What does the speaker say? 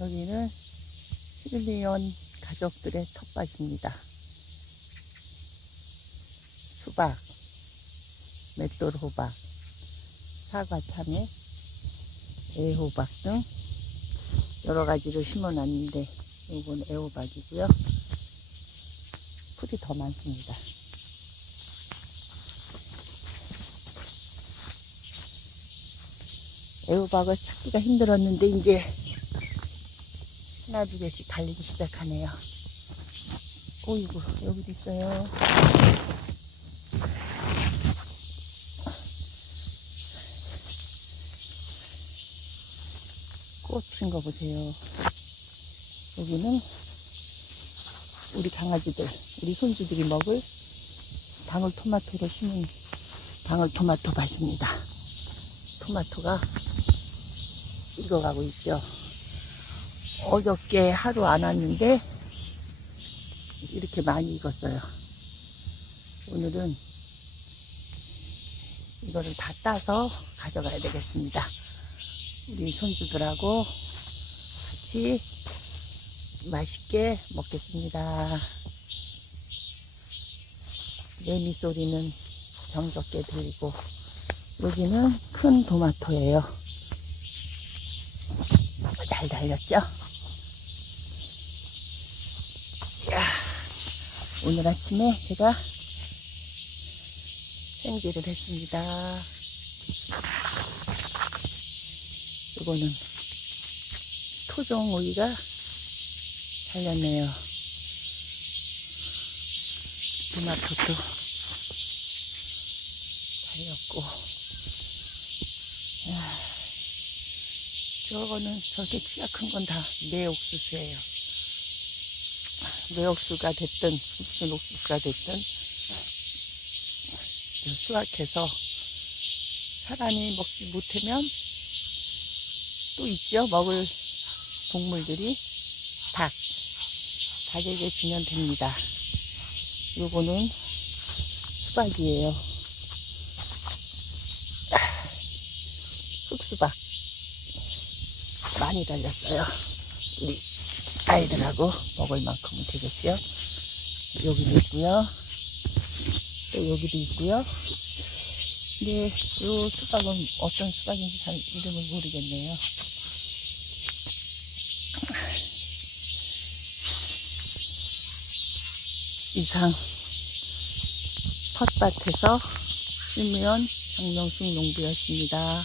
여기는 시드니온 가족들의 텃밭입니다. 수박, 맷돌 호박, 사과 참외, 애호박 등 여러 가지를 심어놨는데 이건 애호박이고요. 풀이 더 많습니다. 애호박을 찾기가 힘들었는데 이제 하나 두 개씩 달리기 시작하네요. 오이구 여기도 있어요. 꽃핀거 보세요. 여기는 우리 강아지들, 우리 손주들이 먹을 방울토마토로 심은 방울토마토 밭입니다. 토마토가 익어가고 있죠. 어저께 하루 안 왔는데 이렇게 많이 익었어요. 오늘은 이거를 다 따서 가져가야 되겠습니다. 우리 손주들하고 같이 맛있게 먹겠습니다. 매미 소리는 정겹게 들리고 여기는 큰 토마토예요. 잘 달렸죠? 이야, 오늘 아침에 제가 생지를 했습니다. 이거는 토종 오이가 달렸네요. 토마토도 달렸고, 이야, 저거는 저렇게 키가 큰 건다 매옥수수예요. 매옥수가 됐든 무슨 옥수수가 됐든 수확해서 사람이 먹지 못하면 또 있죠. 먹을 동물들이 닭. 닭에게 주면 됩니다. 요거는 수박이에요. 흑수박. 많이 달렸어요. 우리 아이들하고 먹을 만큼은 되겠죠. 여기도 있고요. 또 여기도 있고요. 근데 요 수박은 어떤 수박인지 잘 이름을 모르겠네요. 이상 텃밭에서 심으면 장명숙 농부였습니다.